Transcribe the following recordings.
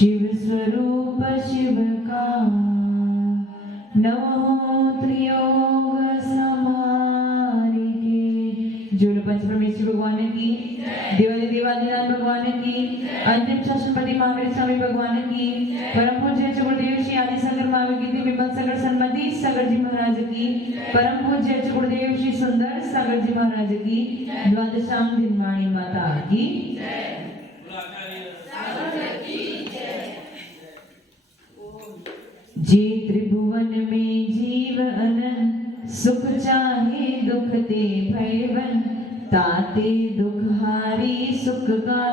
शिव स्वरूप शिव का नमो त्रियोग समारिके। जो पंच परमेश्वर भगवान की, देवादि देवादिनाथ भगवान की, अंतिम शासनपति महावीर स्वामी भगवान की, परम पूज्य गुरुदेव श्री आदि शंकर महावीर की, विमल सागर सन्मति सागर जी महाराज की, परम पूज्य गुरुदेव श्री सुंदर सागर जी महाराज की, द्वादशाम दिन वाणी माता की। जे त्रिभुवन में जीव अनंत, सुख चाहे दुख ते भयवन, ताते दुख हारी सुख का,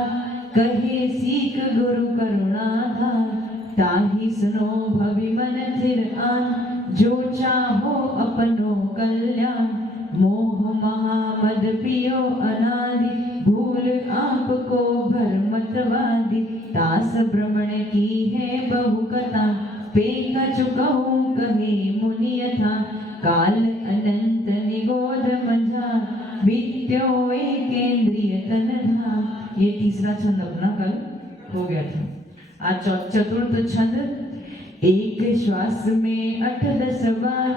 कहे सीख गुरु करुणाधार, ताहि सुनो भवि मन थिर आन, जो चाहो अपनो कल्याण, मोह महामद पियो अनादि, भूल आपको भरमतवादी, तास भ्रमण की है बहु कथा, पेक चुकहु कहे मुनि यथा, काल अनंत निगोध मझा, विद्यो एकेंद्रिय तन धा। ये तीसरा छंद अपना कल हो गया था। आज चतुर्थ छंद। एक श्वास में 8-10 बार,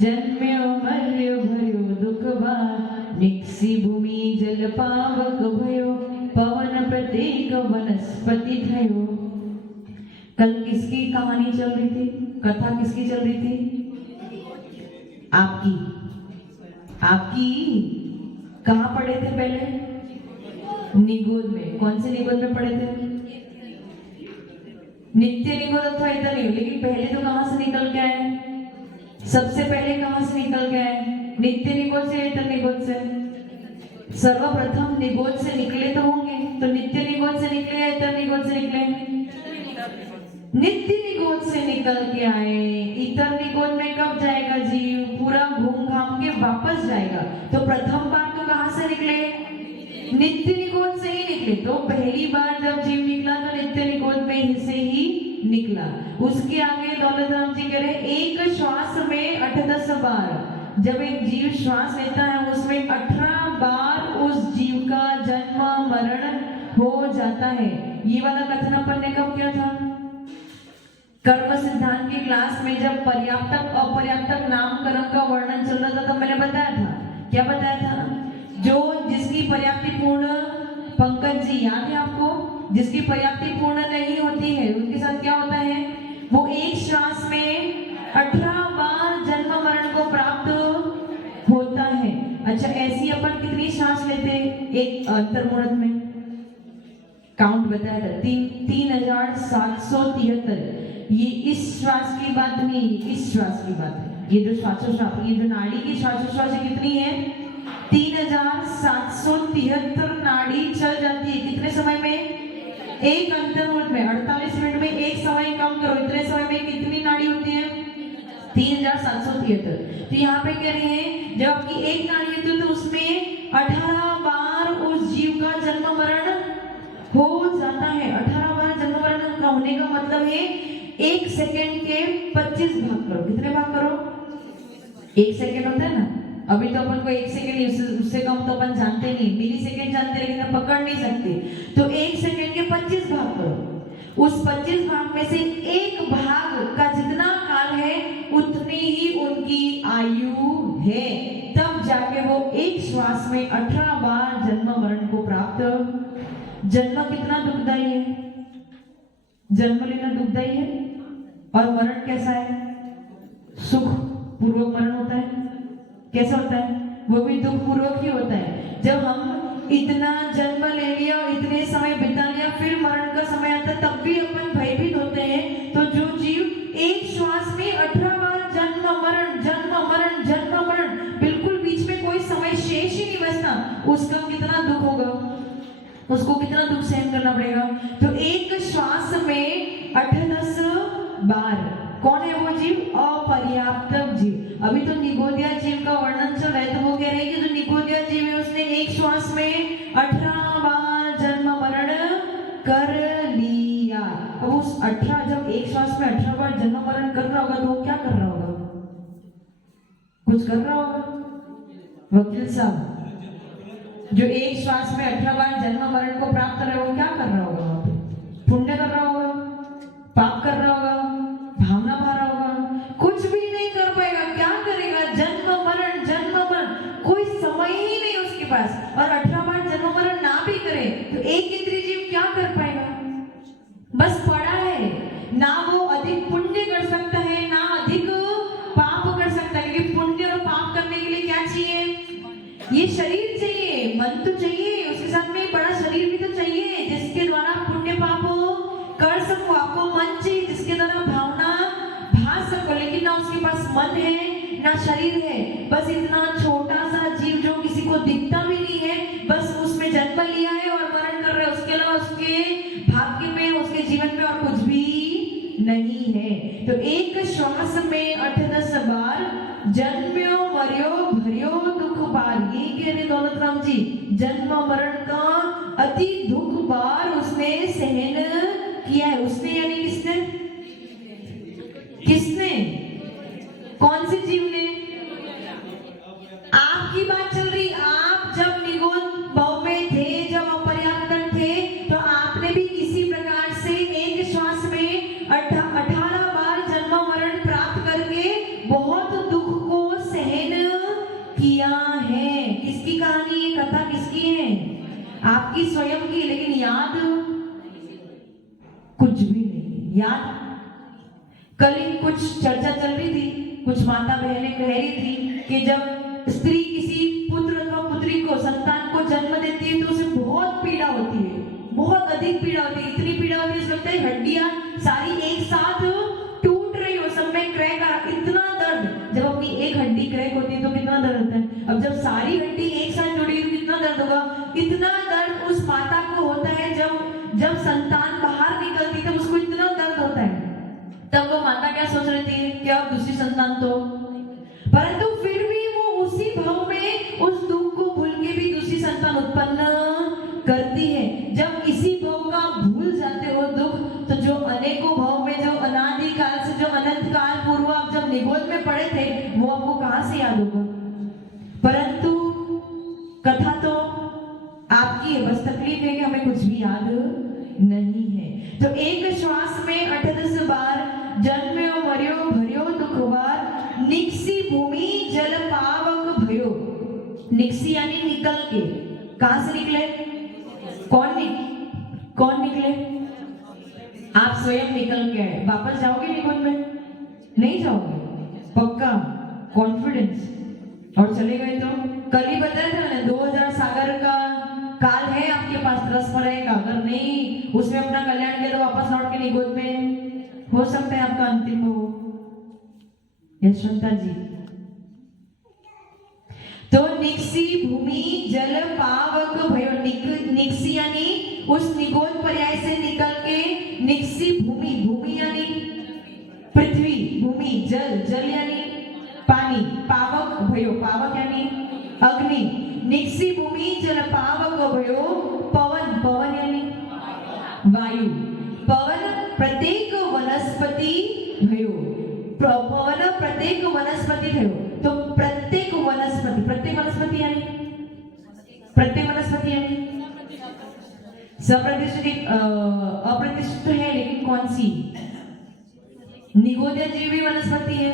जन्म्यो मर्यो भर्यो दुख बार, निक्सी भूमि जल पावक भयो, पवन प्रत्येक वनस्पति थयो। कल किसकी कहानी चल रही थी, कथा किसकी चल रही थी? आपकी। आपकी कहाँ पढ़े थे पहले? निगोद में। कौन से निगोद में पढ़े थे? नित्य निगोद अथवा इतना नहीं, लेकिन पहले तो कहाँ से निकल के आए? सबसे पहले कहाँ से निकल के आए? नित्य निगोद से, इतर निगोद से? सर्वप्रथम निगोद से निकले तो होंगे, तो नित्य निगोद से निकले या इतर निगोद से निकले? नित्य निगोद से निकल के आए। इतर निगोद में कब जाएगा जीव? पूरा घूम घाम के वापस जाएगा। तो प्रथम बार तो कहां से निकले? नित्य निगोद से ही निकले। तो पहली बार जब जीव निकला तो नित्य निगोद में से ही निकला। उसके आगे दौलत राम जी कह रहे एक श्वास में 8-10 बार। जब एक जीव श्वास लेता है उसमें 18 बार उस जीव का जन्म मरण हो जाता है। ये वाला कथन अपन ने कब किया था? कर्म सिद्धांत की क्लास में जब पर्याप्तक अपर्याप्तक नामकरण का वर्णन चल रहा था तो मैंने बताया था। क्या बताया था? जो जिसकी पर्याप्ति पूर्ण, पंकज जी याद है आपको? जिसकी पर्याप्ति पूर्ण नहीं होती है उनके साथ क्या होता है? वो एक श्वास में 18 बार जन्म मरण को प्राप्त होता है। अच्छा, ऐसी अपन कितनी श्वास लेते एक अंतर्मुहूर्त में? काउंट बताया था 3773। ये इस श्वास की बात नहीं, इस श्वास की बात है। ये जो श्वासोश्वास, ये जो नाड़ी की श्वासोश्वास कितनी है? 3773 नाड़ी चल जाती है। कितने समय में? एक अंतर्मुहूर्त में। 48 मिनट में एक समय कम करो, इतने समय में कितनी नाड़ी होती है? 3773। तो यहाँ पे कह रहे हैं जब आपकी एक नाड़ी होती है तो उसमें 18 बार उस जीव का जन्म मरण हो जाता है। 18 बार जन्म मरण का होने का मतलब है एक सेकेंड के 25 भाग करो। कितने भाग करो? एक सेकेंड होता है ना, अभी तो अपन को एक सेकेंड, उससे कम तो अपन जानते नहीं, मिली सेकेंड जानते लेकिन हम पकड़ नहीं सकते। तो एक सेकेंड के 25 भाग करो। उस 25 भाग में से एक भाग का जितना काल है उतनी ही उनकी आयु है। तब जाके वो एक श्वास में 18 बार जन्म मरण को प्राप्त। जन्म कितना दुखदाई है? जन्म लेना दुखदाई है और मरण कैसा है? सुख पूर्वक मरण होता है। कैसा होता है? वो भी दुख पूर्वक ही होता है। जब हम इतना जन्म ले लिया और इतने समय बिता लिया, फिर मरण का समय आता है तब भी अपन भयभीत होते हैं। तो जो जीव एक श्वास में 18 बार जन्म मरण जन्म मरण जन्म मरण, बिल्कुल बीच में कोई समय शेष ही नहीं बचता, उसका कितना दुख होगा, उसको कितना दुख सहन करना पड़ेगा। तो एक श्वास में 8-10 बार। कौन है वो जीव? अपर्याप्तक जीव। अभी तो निगोदिया जीव का वर्णन चल रहा है, तो वो कह रहे हैं कि जो निगोदिया जीव है उसने एक श्वास में 18 बार जन्म मरण कर लिया। अब उस 18, जब एक श्वास में 18 बार जन्म मरण कर रहा होगा तो वो क्या कर रहा होगा? कुछ कर रहा होगा। वकील साहब, जो एक श्वास में 18 बार जन्म मरण को प्राप्त कर रहा है वो क्या कर रहा होगा? पुण्य कर रहा होगा। एक इंद्रिय जीव क्या कर पाएगा? बस पड़ा है, ना वो अधिक पुण्य कर सकता है ना अधिक पाप कर सकता है, क्योंकि पुण्य और पाप करने के लिए क्या चाहिए? ये शरीर चाहिए, मन तो चाहिए, उसके साथ में बड़ा शरीर भी तो चाहिए जिसके द्वारा पुण्य पाप कर सको। आपको मन चाहिए जिसके द्वारा भावना भा सको, लेकिन ना उसके पास मन है ना शरीर है। बस इतना छोटा सा जीव जो किसी को दिखता भी नहीं है, बस उसमें जन्म लिया है और मरण कर रहा है, उसके अलावा उसके भाग्य में, उसके जीवन में और कुछ भी नहीं है। तो एक श्वास में 8-10 बार जन्म्यो मर्यो भर्यो दुख बार, ये कह रहे दौलत राम जी, जन्म मरण का अति दुख बार उसने सहन किया है। उसने यानी किसने? किसने? कौन से जीव ने? आपकी बात चल रही। आप जब निगोद भाव में थे, जब अपर्याप्त थे, तो आपने भी इसी प्रकार से एक श्वास में 18 बार जन्म मरण प्राप्त करके बहुत दुख को सहन किया है। किसकी कहानी है? कथा किसकी है? आपकी स्वयं की, लेकिन याद कुछ भी नहीं। याद कल ही कुछ चर्चा चल रही थी, कुछ माता बहनें कह रही थी कि जब स्त्री किसी पुत्र अथवा पुत्री को, संतान को जन्म देती है तो उसे बहुत पीड़ा होती है, बहुत अधिक पीड़ा होती है। इतनी पीड़ा होती है लगता है हड्डियां सारी एक साथ टूट रही हो, सब में क्रैक आ रहा, इतना दर्द। जब अपनी एक हड्डी क्रैक होती है तो कितना दर्द होता है, अब जब सारी हड्डी एक साथ जुड़ी तो कितना दर्द होगा। इतना दर्द उस माता को होता है जब संतान बाहर निकलती है, तब उसको इतना दर्द होता है। तब वो माता क्या सोच रही थी कि अब दूसरी संतान तो, परंतु फिर भी वो उसी भाव में उस दुख को भूल के भी दूसरी संतान उत्पन्न करती है। जब इसी भाव का भूल जाते हो दुख, तो जो अनेकों भाव में, जो अनादि काल से, जो अनंत काल पूर्व आप जब निगोद में पड़े थे, वो आपको कहां से याद होगा? परंतु कथा तो आपकी है, बस तकलीफ है कि हमें कुछ भी याद नहीं है। तो एक श्वास में 8-10 बार जन्म्यो मर्यो भर्यो दुख बार, निक्सी भूमि जल पावक भयो। निक्सी यानी निकल के, कहां से निकले? कौन निकले? आप स्वयं निकल के आए। वापस जाओगे निगोद में? नहीं जाओगे, पक्का कॉन्फिडेंस। और चले गए तो कल ही बताया था ना, 2000 सागर का काल है आपके पास, रस पर है। अगर नहीं उसमें अपना कल्याण किया तो वापस लौट के निगोद में हो सकता है आपका अंतिम हो। यशवंता जी, तो निक्सी भूमि जल पावक भयो, निक्सी यानी उस निगोद पर्याय से निकल के निक्सी भूमि, भूमि यानी पृथ्वी, भूमि जल यानी पानी, पावक भयो, पावक यानी अग्नि। निक्सी भूमि जल पावक भयो, पवन यानी वायु, पवन प्रत्येक वनस्पति भयो, पवन प्रत्येक वनस्पति भयो। तो प्रत्येक वनस्पति यानी सप्रतिष्ठित, अप्रतिष्ठित है, लेकिन कौन सी? निगोदय जीवी वनस्पति है,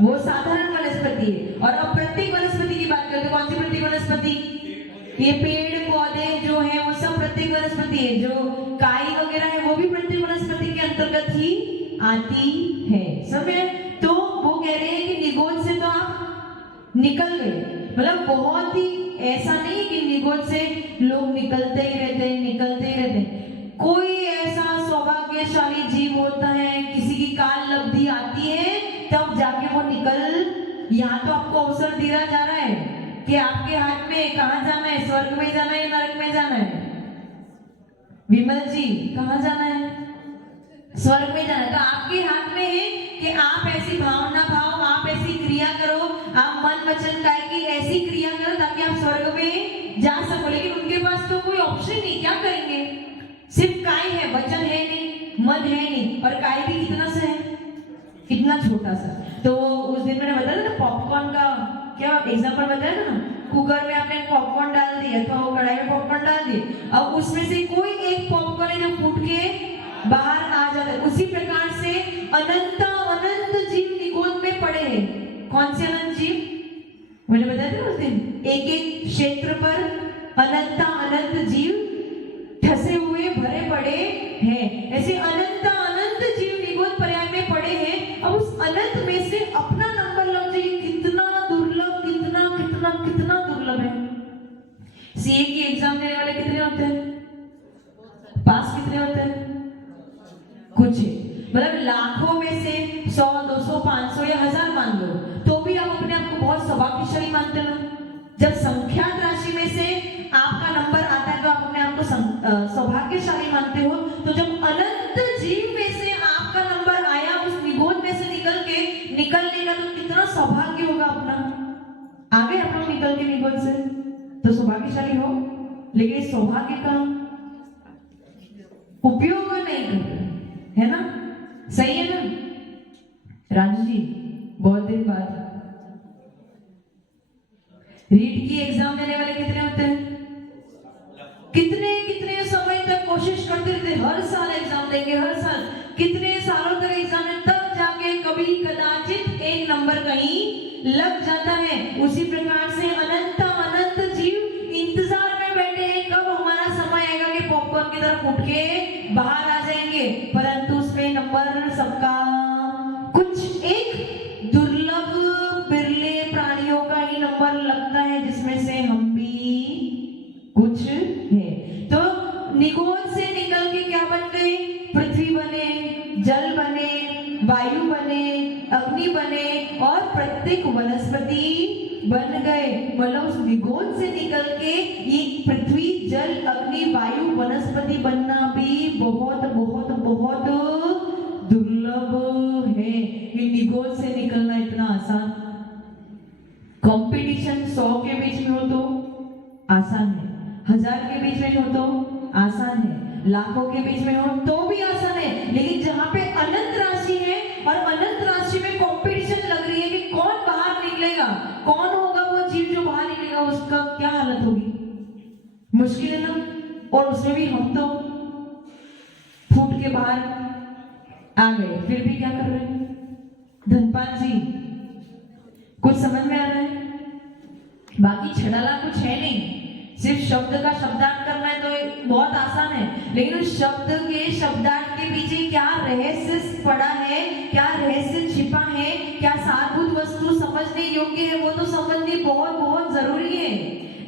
वो साधारण वनस्पति है। और अब प्रत्येक वनस्पति की बात करते, कौन सी प्रत्येक वनस्पति? ये पेड़ पौधे जो है वो सब प्रत्येक वनस्पति है। जो काई वगैरह है वो भी प्रत्येक वनस्पति के अंतर्गत ही आती है। समझे? तो वो कह रहे हैं कि निगोद से तो आप निकल गए, मतलब बहुत ही ऐसा नहीं कि निगोद से लोग निकलते ही रहते। कोई ऐसा सौभाग्यशाली जीव होता है, किसी की काल लब्धि आती है तब जाके वो निकल। यहाँ तो आपको अवसर दिया जा रहा है कि आपके हाथ में कहाँ जाना है, स्वर्ग में जाना है या नरक में जाना है? विमल जी, कहाँ जाना है? स्वर्ग में जाना है। तो आपके हाथ में है कि आप ऐसी भावना भाव, आप ऐसी क्रिया करो, आप मन वचन काय की ऐसी क्रिया करो ताकि आप स्वर्ग में जा सको। लेकिन उनके पास तो कोई ऑप्शन नहीं, क्या करेंगे? सिर्फ काय है, वचन है नहीं, मन है नहीं, और काय भी कितना सा है, कितना छोटा सा। तो उस दिन मैंने बताया ना पॉपकॉर्न का क्या एग्जांपल बताया ना, कुकर में आपने पॉपकॉर्न डाल दिया तो वो कढ़ाई में पॉपकॉर्न डाल दिए, अब उसमें से कोई एक पॉपकॉर्न है जो फूट के बाहर आ जाता है। उसी प्रकार से अनंत जीव निगोद में पड़े हैं। कौन से अनंत जीव? मैंने बताया था उस दिन, एक एक क्षेत्र पर अनंत जीव है। ऐसे अनंत अनंत जीव निगोद पर्याय में पड़े हैं। अब उस अनंत में से अपना नंबर लग जाए, कितना दुर्लभ, कितना कितना कितना दुर्लभ है। सीए की एग्जाम देने वाले कितने होते हैं? पास कितने होते हैं? कुछ, मतलब लाखों में से 100, 200, 500 या 1000 मान लो, तो भी आप अपने आप को बहुत सौभाग्यशाली मानते हो। जब संख्यात राशि में से आपका नंबर आता है तो आप अपने आप को सौभाग्यशाली मानते हो। तो जब अनंत जीव में से आपका नंबर आया, उस निगोद में से निकलने का तो कितना सौभाग्य होगा अपना। आ गए आप लोग निकल के निगोद से, तो सौभाग्यशाली हो। लेकिन इस सौभाग्य का उपयोग नहीं करते, है ना? सही है ना? राजू जी, बहुत दिन बाद रीट की एग्जाम देने वाले कितने होते हैं? कितने कितने समय तक कोशिश करते रहते, हर साल एग्जाम देंगे, हर साल, कितने सालों तक एग्जाम है, तब जाके कभी कदाचित एक नंबर कहीं लग जाता है। उसी प्रकार से अनंत अनंत जीव इंतजार में बैठे हैं कब हमारा समय आएगा कि पॉपकॉर्न की तरफ उठ के बाहर आ जाएंगे, परंतु उसमें नंबर सबका कुछ एक दुर्लभ बिरले प्राणियों का ही नंबर लगता है, जिसमें से हम भी कुछ है। तो निगोद से निकल के क्या बन गए? पृथ्वी बने, जल बने, वायु बने, अग्नि बने और प्रत्येक वनस्पति बन गए। मतलब उस निगोद से निकल के ये पृथ्वी, जल, अग्नि, वायु, वनस्पति बनना भी बहुत बहुत बहुत दुर्लभ है। ये निगोद से निकलना इतना आसान, कंपटीशन 100 के बीच में हो तो आसान है, 1000 के बीच में हो तो आसान है, लाखों के बीच में हो तो भी आसान है। लेकिन जहां पे अनंत राशि है और अनंत राशि में कंपटीशन लग रही है कि कौन बाहर निकलेगा, कौन होगा वो जीव जो बाहर निकलेगा, उसका क्या हालत होगी? मुश्किल है ना? और उसमें भी हम तो फूट के बाहर आ गए, फिर भी क्या कर रहे हैं? धनपाल जी, कुछ समझ में आ रहा है? बाकी छड़ाला कुछ है नहीं, सिर्फ शब्द का शब्दार्थ करना है तो बहुत आसान है, लेकिन उस शब्द के शब्दार्थ के पीछे क्या रहस्य पड़ा है, क्या रहस्य छिपा है, क्या सारभूत वस्तु समझने योग्य है, वो तो समझनी बहुत बहुत जरूरी है।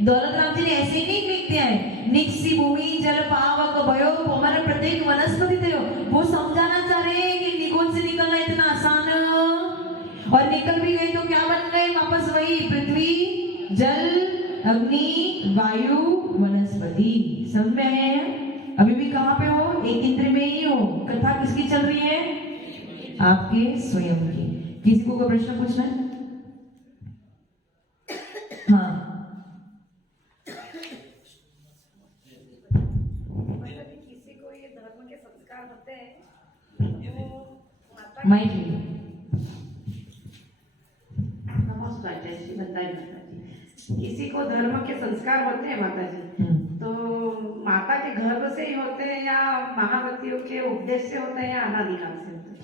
दौलत राम जी ने ऐसे ही नहीं लिख दिया है, निक्सी भूमि जल पावक भयो हमारे प्रत्येक वनस्पति थे, वो समझाना चाह रहे हैं कि निगोद से निकलना इतना आसान, और निकल भी गए तो क्या बन गए? वापस वही पृथ्वी, जल, अग्नि, वायु, वनस्पति। समझ में आए हैं? अभी भी कहां पे हो? एक इंद्र में ही हो। कथा किसकी चल रही है? आपके स्वयं की। किसी को कोई प्रश्न पूछना है? हाँ, किसी को ये धर्म के संस्कार होते हैं तो माइक नमस्कार, जय श्री माता जी। किसी को धर्म के संस्कार होते हैं माता जी, तो माता के गर्भ से ही होते हैं या महावतियों के उपदेश से होते हैं या अनादिकाल से होते हैं?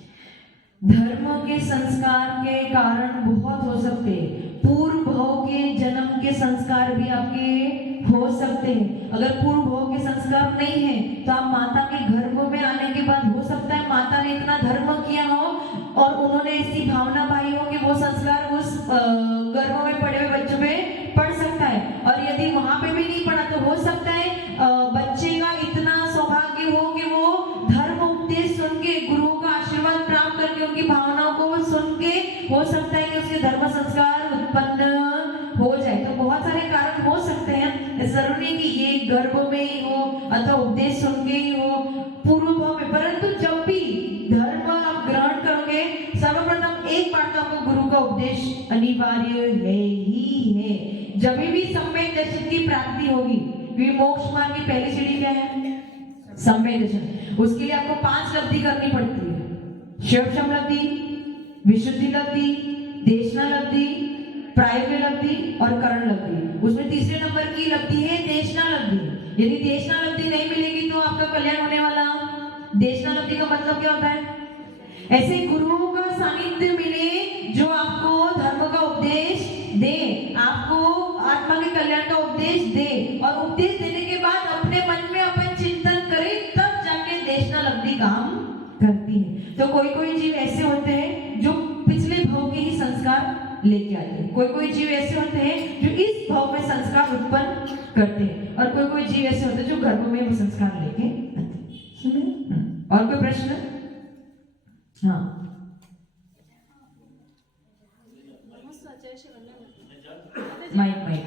धर्म के संस्कार के कारण बहुत हो सकते हैं। पूर्व भव के जन्म के संस्कार भी आपके हो सकते हैं। अगर पूर्व भव के संस्कार नहीं है तो आप माता के गर्भ में आने के बाद हो सकता है माता ने इतना धर्म किया हो और उन्होंने ऐसी भावना पाई हो कि वो संस्कार उस गर्भ में पड़े हुए बच्चों में पढ़ सकता है। और यदि वहां पे भी नहीं पढ़ा तो हो सकता है बच्चे का इतना सौभाग्य हो कि वो धर्म उपदेश सुन के, गुरुओं का आशीर्वाद प्राप्त करके, उनकी भावनाओं को सुन के हो सकता है कि उसके धर्म संस्कार उत्पन्न हो जाए। तो बहुत सारे कारण हो सकते हैं, जरूरी नहीं कि ये गर्भ में ही हो अथवा उपदेश सुन के ही हो, पूर्व भाव में। परंतु जब भी धर्म आप ग्रहण करोगे, सर्वप्रथम एक बात तो आपको गुरु का उपदेश अनिवार्य है ही है। जब भी सम्यक दर्शन की प्राप्ति होगी, मोक्ष मार्ग की पहली सीढ़ी क्या है? सम्यक दर्शन। उसके लिए आपको 5 लब्धि करनी पड़ती है। शिवशम लब्धि, विशुद्धि लब्धि, देशना लब्धि, प्रायोग्य लब्धि और करण लब्धि। उसमें तीसरे नंबर की लब्धि है देशना लब्धि। यदि देशना लब्धि नहीं मिलेगी तो आपका कल्याण होने वाला। देशना लब्धि का मतलब क्या होता है? ऐसे गुरुओं का सानिध्य मिले जो आपको धर्म का उपदेश दे, आपको आत्मा के कल्याण का उपदेश दे, और उपदेश देने के बाद अपने मन में अपन चिंतन करें, तब जाके देशना करती है। तो कोई कोई जीव ऐसे होते हैं जो पिछले भव के ही संस्कार लेके आते हैं, कोई कोई जीव ऐसे होते हैं जो इस भव में संस्कार उत्पन्न करते हैं, और कोई कोई जीव ऐसे होते हैं जो गर्भ में वो संस्कार लेके आते हैं। और कोई प्रश्न? हाँ, माइक माइक।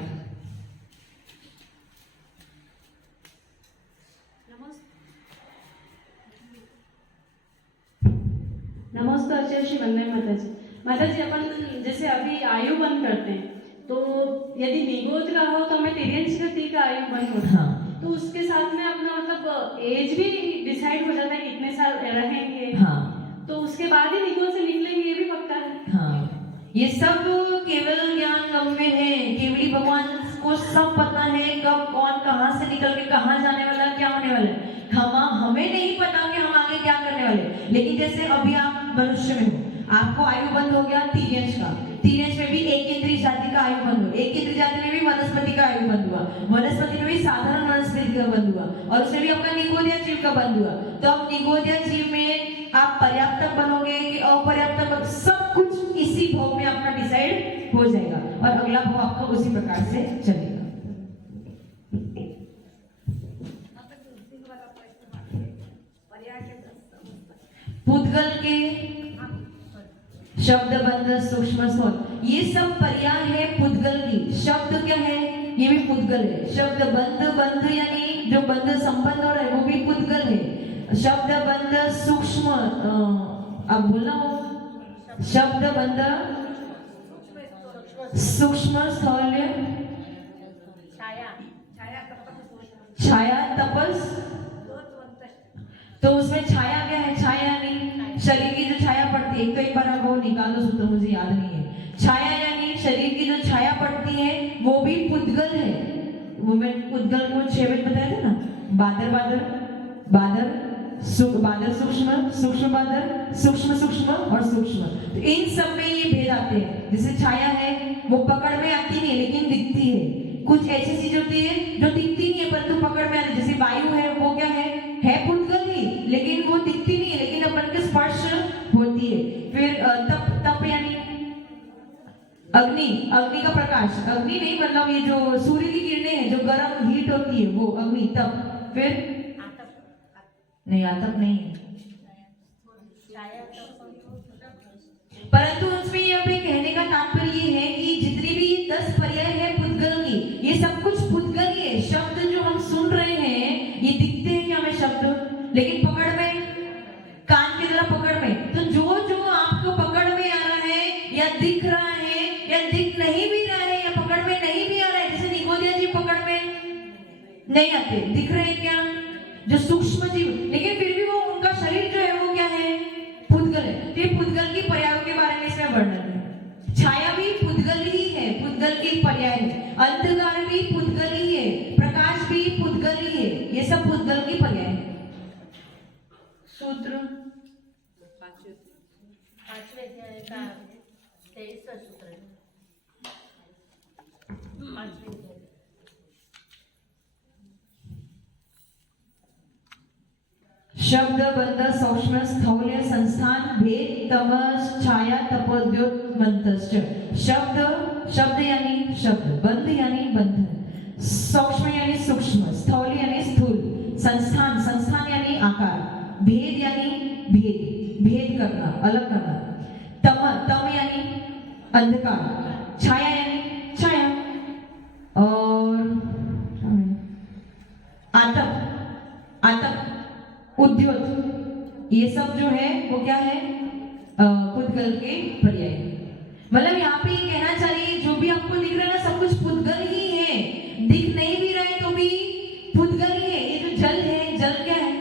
नमस्ते आचार्य श्री वंदे माता जी। माता जी, अपन जैसे अभी आयु बंद करते हैं, तो यदि निगोद का हो तो हमें 63 गति का आयु बंद होता है। हाँ। तो उसके साथ में अपना मतलब एज भी डिसाइड हो जाता है कितने साल रहेंगे। हाँ। तो उसके बाद ही निगोद से निकलेंगे, ये भी पक्का है। हाँ, ये सब केवल ज्ञान गम्य है, केवली भगवान को सब पता है कब कौन कहाँ से निकल के कहाँ जाने वाला है, क्या होने वाला है। हमें नहीं पता कि हम आगे क्या करने वाले। लेकिन जैसे अभी आप मनुष्य में हो, आपको आयु बंद हो गया टीनेज का, टीनेज में भी एक केंद्रीय जाति का आयु बंद हुआ, एक केंद्रीय जाति में भी वनस्पति का आयु बंद हुआ, वनस्पति में भी साधारण वनस्पति का बंद हुआ, और उसमें भी आपका निगोदिया जीव का बंद हुआ। तो अब निगोदिया जीव में आप पर्याप्त बनोगे कि अपर्याप्त, सब कुछ इसी भव में आपका डिसाइड हो जाएगा, और अगला भव आपका उसी प्रकार से चलेगा। पुद्गल के शब्द बंध सूक्ष्म स्वर, ये सब पर्याय है पुद्गल की। शब्द क्या है? ये भी पुद्गल है। शब्द बंध, बंध यानी जो बंध संबंध हो रहा है वो भी पुद्गल है। शब्द बंध सूक्ष्म, अब बोलना हो, शब्द बंध सूक्ष्म स्थौल्य छाया तपस। तो उसमें छाया क्या है? छाया यानी शरीर की जो छाया पड़ती है, एक बार आप वो निकाल दो, सूत्र मुझे याद नहीं है। छाया यानी शरीर की जो छाया पड़ती है वो भी पुद्गल है। वो मैं पुद्गल को 6 मिनट बताया था ना, बादर बादर, बादर बादर सूक्ष्म, सूक्ष्म बादर, सूक्ष्म सूक्ष्म और सूक्ष्म। तो इन सब में ये भेद आते हैं। जैसे छाया है वो पकड़ में आती नहीं लेकिन दिखती है। कुछ ऐसी चीज होती है जो दिखती नहीं है परंतु पकड़ में आती है। जैसे वायु है, वो क्या है पुद्गल ही, लेकिन वो दिखती नहीं है लेकिन अपन के स्पर्श होती है। फिर तप, तप यानी अग्नि, अग्नि का प्रकाश, अग्नि नहीं मतलब ये जो सूर्य की किरणें हैं जो गर्म हीट होती है वो अग्नि, तप। फिर नहीं, आतप नहीं है, परंतु उसमें यह भी कहने का तात्पर्य ये है कि जितनी भी 10 पर्याय है पुद्गल की, ये सब कुछ पुद्गल ही है। शब्द जो हम सुन रहे हैं ये दिखते हैं कि हमें शब्द, लेकिन पकड़ में, कान की तरह पकड़ में, तो जो जो आपको पकड़ में आ रहा है या दिख रहा है या दिख नहीं भी रहा है या पकड़ में नहीं भी आ रहा है, जैसे निगोदिया जी पकड़ में नहीं आते, दिख रहे हैं क्या जो सूक्ष्म जीव, लेकिन फिर भी वो उनका शरीर जो है वो क्या है पुद्गल है। तो पुद्गल की पर्यायों के बारे में इसमें वर्णन है। छाया भी पुद्गल ही है, पुद्गल की पर्याय है। अंधकार भी पुद्गल ही है, प्रकाश भी पुद्गल ही है, ये सब पुद्गल की पर्याय है। सूत्र 5वें अध्याय का 23वां सूत्र है। 5वें अध्याय शब्द बंध सूक्ष्म स्थौल्य संस्थान भेद तमस छाया तपोद्योत मंतश्च। शब्द, शब्द यानी शब्द, बंध यानी बंधन, सूक्ष्म यानी सूक्ष्म, स्थौल्य यानी स्थूल, संस्थान, संस्थान यानी आकार, भेद यानी भेद, भेद करना, अलग करना, तम, तम यानी अंधकार, छाया यानी छाया, और आतप, आतप, उद्योत, ये सब जो है वो क्या है पुद्गल के पर्याय। मतलब यहाँ पे ये कहना चाहिए जो भी आपको दिख रहा है ना सब कुछ पुद्गल ही है, दिख नहीं भी रहा है तो भी पुद्गल ही है। ये जो जल है, जल क्या है,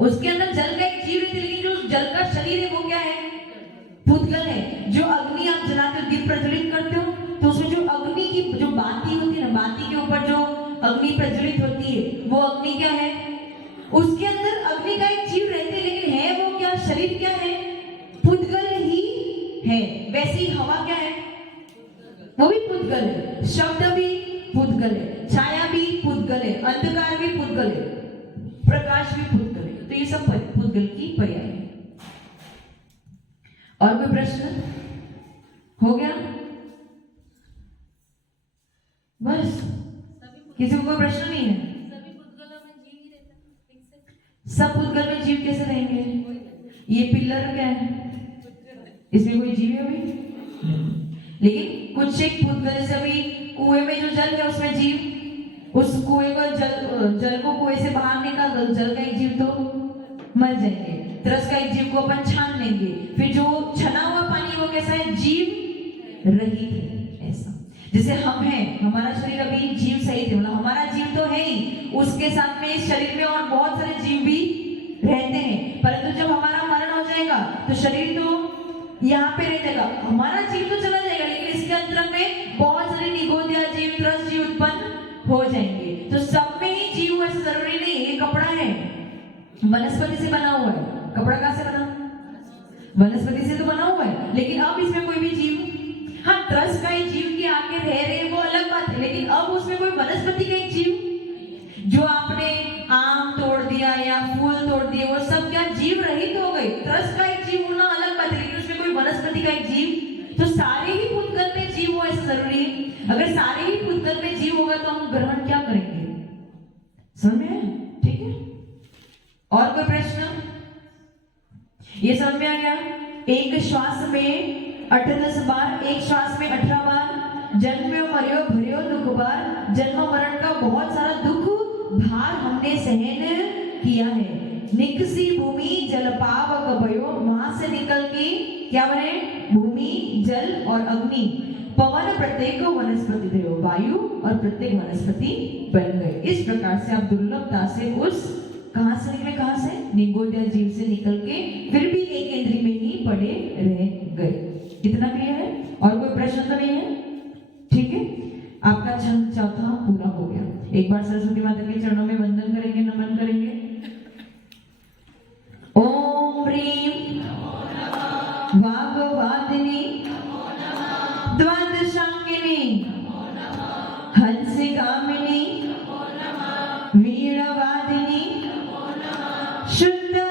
उसके अंदर जल का एक जीव रहती है लेकिन जो जल का शरीर है वो क्या है पुद्गल है। जो अग्नि आप जलाते हो, दीप प्रज्वलित करते हो, तो उसमें जो अग्नि की जो बाती होती है ना, बाती के ऊपर जो अग्नि प्रज्वलित होती है वो अग्नि क्या है, उसके अंदर अग्नि का एक जीव रहते हैं लेकिन है वो क्या, शरीर क्या है पुद्गल ही है। वैसे ही हवा क्या है वो भी पुद्गल है, शब्द भी पुद्गल है, छाया भी पुद्गल है, अंधकार भी पुद्गल है, प्रकाश भी पुद्गल है। तो ये सब पुद्गल की और कोई प्रश्न? हो गया? बस, किसी को कोई प्रश्न नहीं है? सभी पुद्गलों में जीव ही रहता है, ठीक से। सब पुद्गल में जीव कैसे रहेंगे? ये पिलर क्या है? इसमें कोई जीव है अभी? लेकिन कुछ एक पुद्गल, जैसे अभी कुएं में जो जल है उसमें जीव, उस कुएं को जल को कुएं से बाहर निकाल दो, जल का एक जीव तो मर जाएंगे, तरस का एक जीव को अपन छान लेंगे, फिर जो छना हुआ पानी वो कैसा है? जीव रहित है। ऐसा जैसे हम हैं, हमारा शरीर अभी जीव सहित है, मतलब हमारा जीव तो है ही, उसके साथ में इस शरीर में और बहुत सारे जीव भी रहते हैं, परंतु जब हमारा मरण हो जाएगा तो शरीर तो यहाँ पे रह जाएगा, हमारा जीव तो चला जाएगा, लेकिन इसके अंतर में बहुत सारे निगोदिया जीव, त्रस जीव उत्पन्न हो जाएंगे। तो सब में ही जीव ऐसा जरूरी नहीं। ये कपड़ा है, वनस्पति से बना हुआ है। कपड़ा कहाँ से बना? वनस्पति से तो बना हुआ है, लेकिन अब इसमें कोई भी जीव, हाँ त्रस का एक जीव की आके रह रहे वो अलग बात है, लेकिन अब उसमें कोई वनस्पति का एक जीव, जो आपने आम तोड़ दिया या फूल तोड़ दिए, वो सब क्या जीव रहित हो गए। त्रस का एक जीव होना अलग बात है, लेकिन उसमें कोई वनस्पति का एक जीव, तो सारे ही पुद्गल में जीव हो ऐसा जरूरी है? अगर सारे ही पुद्गल में जीव होगा तो हम ग्रहण क्या करेंगे? समझ में आया? ठीक है, और कोई प्रश्न? ये समझ में आ गया? एक श्वास में 8-10 बार, एक श्वास में 18 बार, जन्म्यो मर्यो भर्यो दुख बार, जन्म मरण का बहुत सारा दुख भार हमने सहन किया है। निकसी भूमि जल पावक भयो, वहां से निकल के क्या बने? भूमि, जल और अग्नि, पवन प्रत्येक वनस्पति देव, वायु और प्रत्येक वनस्पति बन गए। इस प्रकार से आप दुर्लभता से उस कहां से निकले? कहां से? निगोदिया जीव से निकल के फिर भी एक इंद्रिय में ही पड़े रह गए। कितना क्लियर है? और कोई प्रश्न तो नहीं है? ठीक है, आपका छंद चौथा पूरा हो गया। एक बार सरस्वती माता के चरणों में वंदन करेंगे, नमन करेंगे। ओम ह्रीं वाग्वादिनी द्वादशांगिनी हंसिकामिनी वीणवादिनी शुद्ध